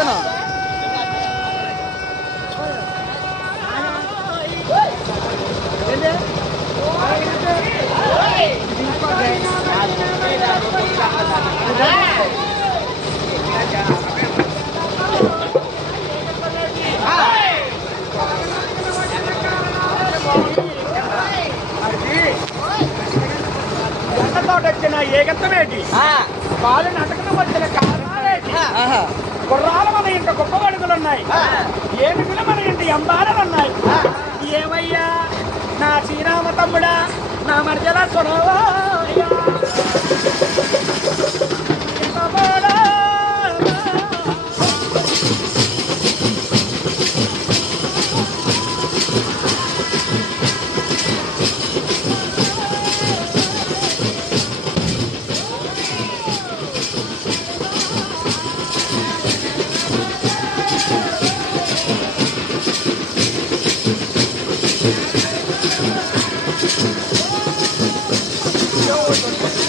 कितना ఏకత్వం ఏంటి వాళ్ళు నటకడం వచ్చిన కారణాలేటి మన ఇంట గొప్ప గడుగులు ఉన్నాయి ఏనుగులు మన ఇంటి అంబారాలు ఉన్నాయి ఏమయ్యా? నా శ్రీరామ తమ్ముడా నా మర్జల సునవా Thank you.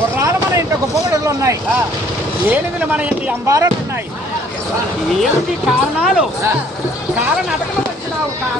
గుర్రాలు మన ఇంట గొప్ప గడుగులు ఉన్నాయి. ఏనుగులు మన ఇంటి అంబారాలు ఉన్నాయి. ఏమిటి కారణాలు?